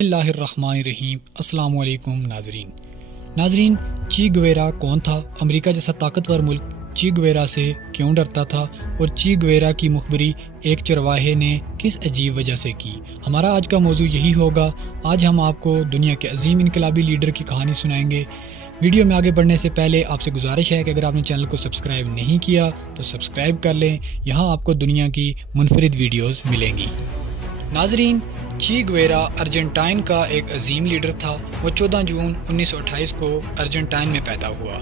اللہ الرحمن الرحیم۔ السلام علیکم ناظرین، چی گویرا کون تھا؟ امریکہ جیسا طاقتور ملک چی گویرا سے کیوں ڈرتا تھا؟ اور چی گویرا کی مخبری ایک چرواہے نے کس عجیب وجہ سے کی؟ ہمارا آج کا موضوع یہی ہوگا۔ آج ہم آپ کو دنیا کے عظیم انقلابی لیڈر کی کہانی سنائیں گے۔ ویڈیو میں آگے بڑھنے سے پہلے آپ سے گزارش ہے کہ اگر آپ نے چینل کو سبسکرائب نہیں کیا تو سبسکرائب کر لیں۔ یہاں آپ کو دنیا کی منفرد ویڈیوز ملیں گی۔ ناظرین، چی گویرا ارجنٹائن کا ایک عظیم لیڈر تھا۔ وہ 14 جون 1928 کو ارجنٹائن میں پیدا ہوا۔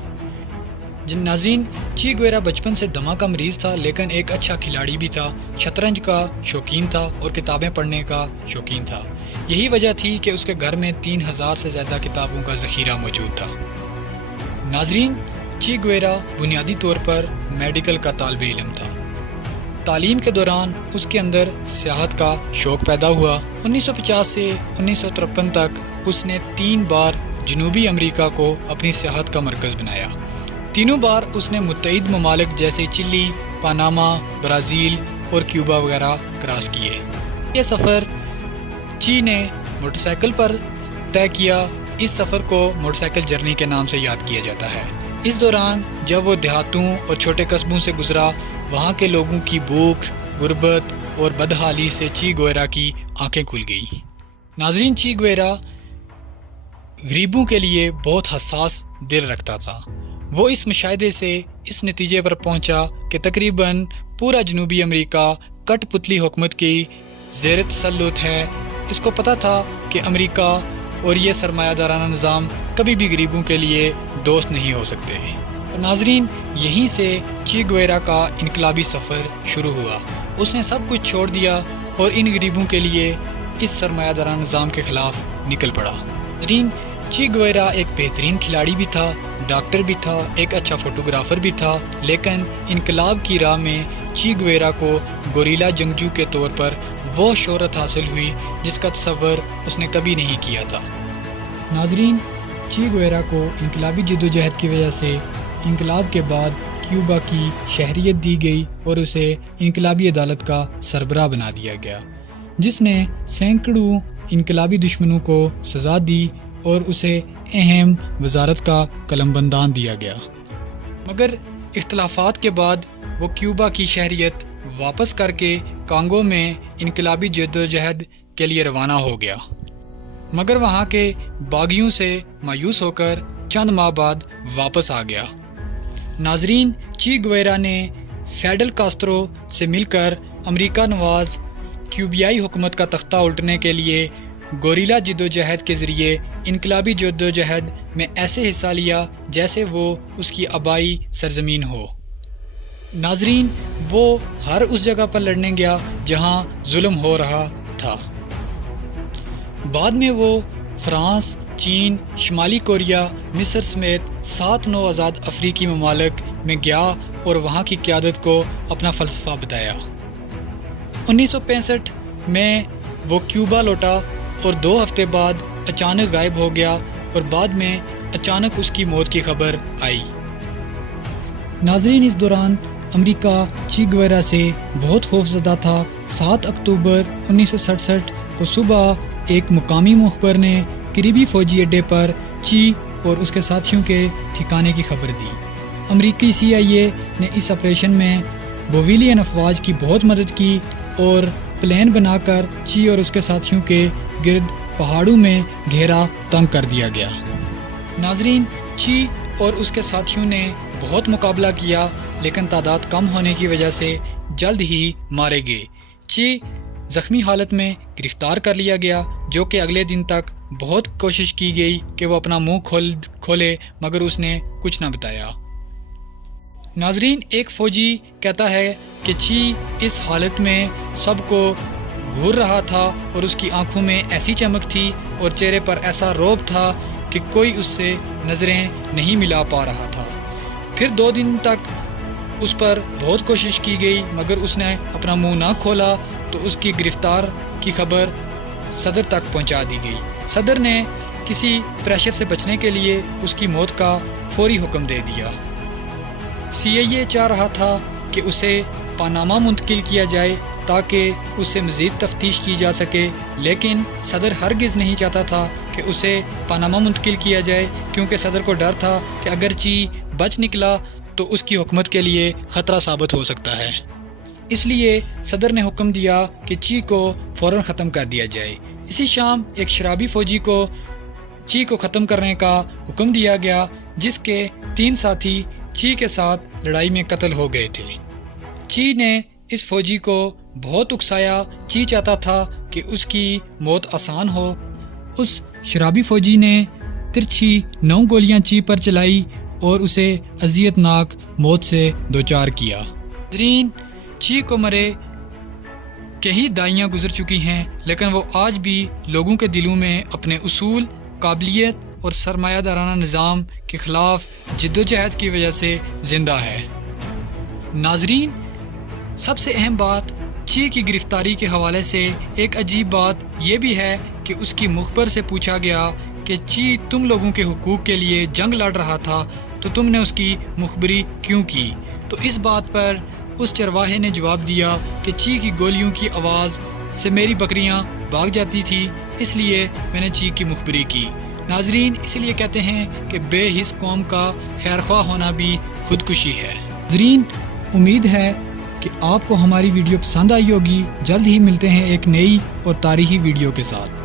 ناظرین، چی گویرا بچپن سے دمہ کا مریض تھا، لیکن ایک اچھا کھلاڑی بھی تھا، شطرنج کا شوقین تھا اور کتابیں پڑھنے کا شوقین تھا۔ یہی وجہ تھی کہ اس کے گھر میں 3000 سے زیادہ کتابوں کا ذخیرہ موجود تھا۔ ناظرین، چی گویرا بنیادی طور پر میڈیکل کا طالب علم تھا۔ تعلیم کے دوران اس کے اندر سیاحت کا شوق پیدا ہوا۔ 1950 سے 1953 تک اس نے 3 بار جنوبی امریکہ کو اپنی سیاحت کا مرکز بنایا۔ تینوں بار اس نے متعدد ممالک جیسے چلی، پاناما، برازیل اور کیوبا وغیرہ کراس کیے۔ یہ سفر چی نے موٹر سائیکل پر طے کیا۔ اس سفر کو موٹر سائیکل جرنی کے نام سے یاد کیا جاتا ہے۔ اس دوران جب وہ دیہاتوں اور چھوٹے قصبوں سے گزرا، وہاں کے لوگوں کی بھوک، غربت اور بدحالی سے چی گویرا کی آنکھیں کھل گئی۔ ناظرین، چی گویرا غریبوں کے لیے بہت حساس دل رکھتا تھا۔ وہ اس مشاہدے سے اس نتیجے پر پہنچا کہ تقریباً پورا جنوبی امریکہ کٹ پتلی حکومت کی زیر تسلط ہے۔ اس کو پتہ تھا کہ امریکہ اور یہ سرمایہ دارانہ نظام کبھی بھی غریبوں کے لیے دوست نہیں ہو سکتے۔ ناظرین، یہیں سے چی گویرا کا انقلابی سفر شروع ہوا۔ اس نے سب کچھ چھوڑ دیا اور ان غریبوں کے لیے اس سرمایہ دارانہ نظام کے خلاف نکل پڑا۔ ناظرین، چی گویرا ایک بہترین کھلاڑی بھی تھا، ڈاکٹر بھی تھا، ایک اچھا فوٹوگرافر بھی تھا، لیکن انقلاب کی راہ میں چی گویرا کو گوریلا جنگجو کے طور پر وہ شہرت حاصل ہوئی جس کا تصور اس نے کبھی نہیں کیا تھا۔ ناظرین، چی گویرا کو انقلابی جدوجہد کی وجہ سے انقلاب کے بعد کیوبا کی شہریت دی گئی اور اسے انقلابی عدالت کا سربراہ بنا دیا گیا، جس نے سینکڑوں انقلابی دشمنوں کو سزا دی اور اسے اہم وزارت کا قلم بندان دیا گیا۔ مگر اختلافات کے بعد وہ کیوبا کی شہریت واپس کر کے کانگو میں انقلابی جدوجہد کے لیے روانہ ہو گیا، مگر وہاں کے باغیوں سے مایوس ہو کر چند ماہ بعد واپس آ گیا۔ ناظرین، چی گویرا نے فیڈل کاسترو سے مل کر امریکہ نواز کیوبیائی حکومت کا تختہ الٹنے کے لیے گوریلا جدوجہد کے ذریعے انقلابی جدوجہد میں ایسے حصہ لیا جیسے وہ اس کی آبائی سرزمین ہو۔ ناظرین، وہ ہر اس جگہ پر لڑنے گیا جہاں ظلم ہو رہا تھا۔ بعد میں وہ فرانس، چین، شمالی کوریا، مصر سمیت 7 نو آزاد افریقی ممالک میں گیا اور وہاں کی قیادت کو اپنا فلسفہ بتایا۔ 1965 میں وہ کیوبا لوٹا اور 2 ہفتے بعد اچانک غائب ہو گیا اور بعد میں اچانک اس کی موت کی خبر آئی۔ ناظرین، اس دوران امریکہ چی گویرا سے بہت خوفزدہ تھا۔ 7 اکتوبر 1967 کو صبح ایک مقامی مخبر نے قریبی فوجی اڈے پر چی اور اس کے ساتھیوں کے ٹھکانے کی خبر دی۔ امریکی CIA نے اس آپریشن میں بولیوین افواج کی بہت مدد کی اور پلین بنا کر چی اور اس کے ساتھیوں کے گرد پہاڑوں میں گھیرا تنگ کر دیا گیا۔ ناظرین، چی اور اس کے ساتھیوں نے بہت مقابلہ کیا، لیکن تعداد کم ہونے کی وجہ سے جلد ہی مارے گئے۔ چی زخمی حالت میں گرفتار کر لیا گیا، جو کہ اگلے دن تک بہت کوشش کی گئی کہ وہ اپنا منہ کھولے، مگر اس نے کچھ نہ بتایا۔ ناظرین، ایک فوجی کہتا ہے کہ چی اس حالت میں سب کو گھور رہا تھا اور اس کی آنکھوں میں ایسی چمک تھی اور چہرے پر ایسا رعب تھا کہ کوئی اس سے نظریں نہیں ملا پا رہا تھا۔ پھر 2 دن تک اس پر بہت کوشش کی گئی، مگر اس نے اپنا منہ نہ کھولا تو اس کی گرفتار کی خبر صدر تک پہنچا دی گئی۔ صدر نے کسی پریشر سے بچنے کے لیے اس کی موت کا فوری حکم دے دیا۔ CIA چاہ رہا تھا کہ اسے پاناما منتقل کیا جائے، تاکہ اس سے مزید تفتیش کی جا سکے، لیکن صدر ہرگز نہیں چاہتا تھا کہ اسے پاناما منتقل کیا جائے، کیونکہ صدر کو ڈر تھا کہ اگر چی بچ نکلا تو اس کی حکومت کے لیے خطرہ ثابت ہو سکتا ہے۔ اس لیے صدر نے حکم دیا کہ چی کو فوراً ختم کر دیا جائے۔ اسی شام ایک شرابی فوجی کو چی کو ختم کرنے کا حکم دیا گیا، جس کے 3 ساتھی چی کے ساتھ لڑائی میں قتل ہو گئے تھے۔ چی نے اس فوجی کو بہت اکسایا، چی چاہتا تھا کہ اس کی موت آسان ہو۔ اس شرابی فوجی نے ترچھی 9 گولیاں چی پر چلائی اور اسے اذیت ناک موت سے دوچار کیا۔ ناظرین، چی کو مرے کئی دہائیاں گزر چکی ہیں، لیکن وہ آج بھی لوگوں کے دلوں میں اپنے اصول، قابلیت اور سرمایہ دارانہ نظام کے خلاف جدوجہد کی وجہ سے زندہ ہے۔ ناظرین، سب سے اہم بات چی کی گرفتاری کے حوالے سے ایک عجیب بات یہ بھی ہے کہ اس کی مخبر سے پوچھا گیا کہ چی تم لوگوں کے حقوق کے لیے جنگ لڑ رہا تھا تو تم نے اس کی مخبری کیوں کی؟ تو اس بات پر اس چرواہے نے جواب دیا کہ چی کی گولیوں کی آواز سے میری بکریاں بھاگ جاتی تھی، اس لیے میں نے چی کی مخبری کی۔ ناظرین، اسی لیے کہتے ہیں کہ بے حس قوم کا خیرخواہ ہونا بھی خودکشی ہے۔ ناظرین، امید ہے کہ آپ کو ہماری ویڈیو پسند آئی ہوگی۔ جلد ہی ملتے ہیں ایک نئی اور تاریخی ویڈیو کے ساتھ۔